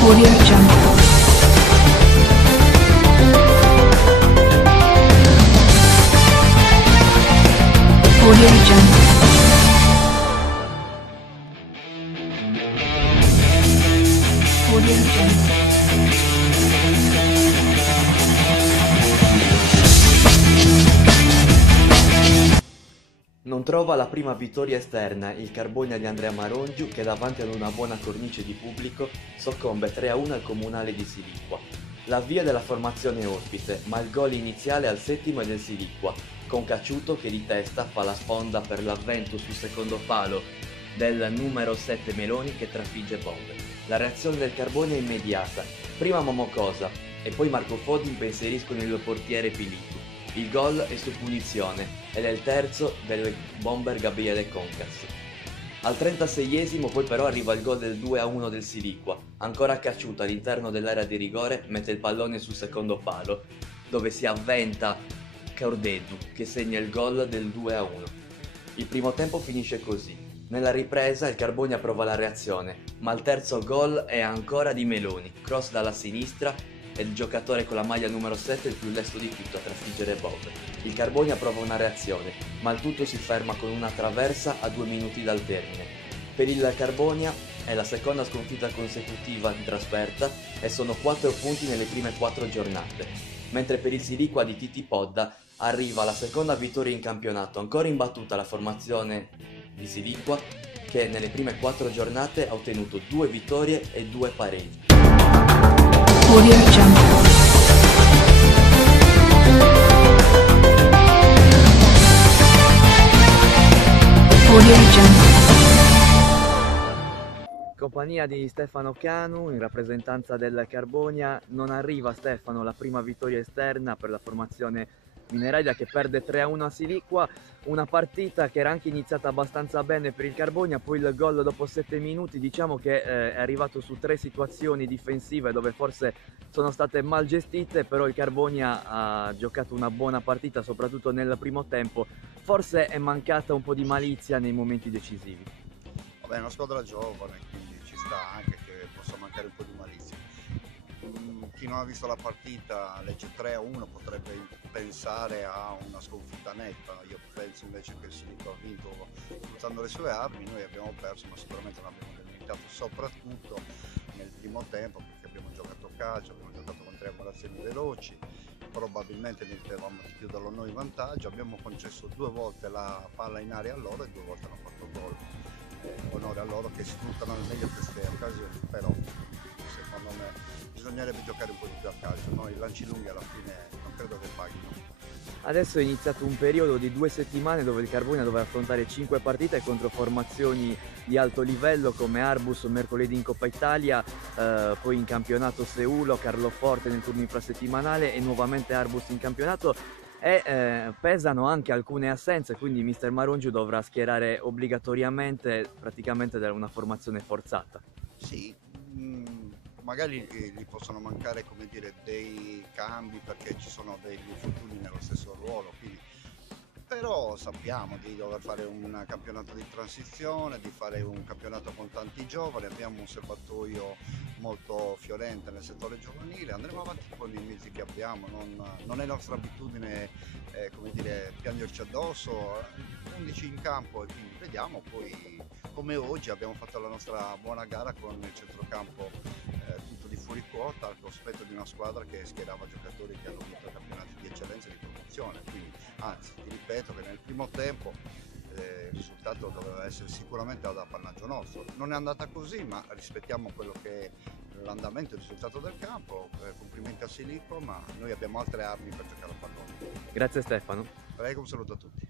Audio Jungle. Audio Jungle. Audio Jungle. Non trova la prima vittoria esterna il Carbonia di Andrea Marongiu che davanti ad una buona cornice di pubblico soccombe 3-1 al Comunale di Siliqua. L'avvio della formazione ospite, ma il gol iniziale al settimo è del Siliqua, con Cacciuto che di testa fa la sponda per l'avvento sul secondo palo del numero 7 Meloni che trafigge Bob. La reazione del Carbonia è immediata, prima Momocosa e poi Marco Fodi impensieriscono il portiere Pilitu. Il gol è su punizione ed è il terzo del bomber Gabriele Concas. Al 36esimo poi però arriva il gol del 2-1 del Siliqua. Ancora Cacciuto all'interno dell'area di rigore mette il pallone sul secondo palo, dove si avventa Cordedu che segna il gol del 2-1. Il primo tempo finisce così. Nella ripresa il Carbonia prova la reazione, ma il terzo gol è ancora di Meloni, cross dalla sinistra e il giocatore con la maglia numero 7 è il più lesto di tutto a trafiggere Bob. Il Carbonia prova una reazione, ma il tutto si ferma con una traversa a 2 minuti dal termine. Per il Carbonia è la seconda sconfitta consecutiva in trasferta e sono 4 punti nelle prime 4 giornate, mentre per il Siliqua di Titi Podda arriva la seconda vittoria in campionato, ancora imbattuta la formazione di Siliqua che nelle prime 4 giornate ha ottenuto 2 vittorie e 2 pareggi. Audio Jungle. Audio Jungle. Compagnia di Stefano Canu in rappresentanza del Carbonia. Non arriva Stefano la prima vittoria esterna per la formazione mineraria che perde 3-1 a Siliqua, una partita che era anche iniziata abbastanza bene per il Carbonia, poi il gol dopo 7 minuti diciamo che è arrivato su 3 situazioni difensive dove forse sono state mal gestite, però il Carbonia ha giocato una buona partita soprattutto nel primo tempo, forse è mancata un po' di malizia nei momenti decisivi. Vabbè, è una squadra giovane, quindi ci sta anche che possa mancare un po' di malizia. Chi non ha visto la partita legge 3-1 potrebbe pensare a una sconfitta netta. Io penso invece che il Siliqua ha vinto usando le sue armi, noi abbiamo perso ma sicuramente non abbiamo delimitato, soprattutto nel primo tempo perché abbiamo giocato calcio, abbiamo giocato con triangolazioni veloci, probabilmente mettevamo di più dallo noi vantaggio, abbiamo concesso 2 volte la palla in aria a loro e 2 volte hanno fatto gol. Onore a loro che sfruttano al meglio queste occasioni, però secondo me bisognerebbe giocare un po' di più a calcio, no? I lanci lunghi alla fine non credo che paghino. Adesso è iniziato un periodo di 2 settimane dove il Carbonia dovrà affrontare 5 partite contro formazioni di alto livello come Arbus mercoledì in Coppa Italia, poi in campionato Seulo, Carloforte nel turno infrasettimanale e nuovamente Arbus in campionato. E pesano anche alcune assenze, quindi mister Marongiu dovrà schierare obbligatoriamente praticamente una formazione forzata. Sì, magari gli possono mancare, come dire, dei cambi perché ci sono degli infortuni nello stesso ruolo, quindi però sappiamo di dover fare un campionato di transizione, di fare un campionato con tanti giovani, abbiamo un serbatoio molto fiorente nel settore giovanile, andremo avanti con i mezzi che abbiamo, non è nostra abitudine come dire, piangerci addosso, 11 in campo e quindi vediamo, poi come oggi abbiamo fatto la nostra buona gara con il centrocampo tutto di fuori quota al cospetto di una squadra che schierava giocatori che hanno vinto campionati di eccellenza e di promozione, quindi anzi ti ripeto che nel primo tempo il risultato doveva essere sicuramente ad appannaggio nostro, non è andata così ma rispettiamo quello che è l'andamento e il risultato del campo, complimenti a Siliqua ma noi abbiamo altre armi per giocare a pallone. Grazie Stefano. Prego, un saluto a tutti.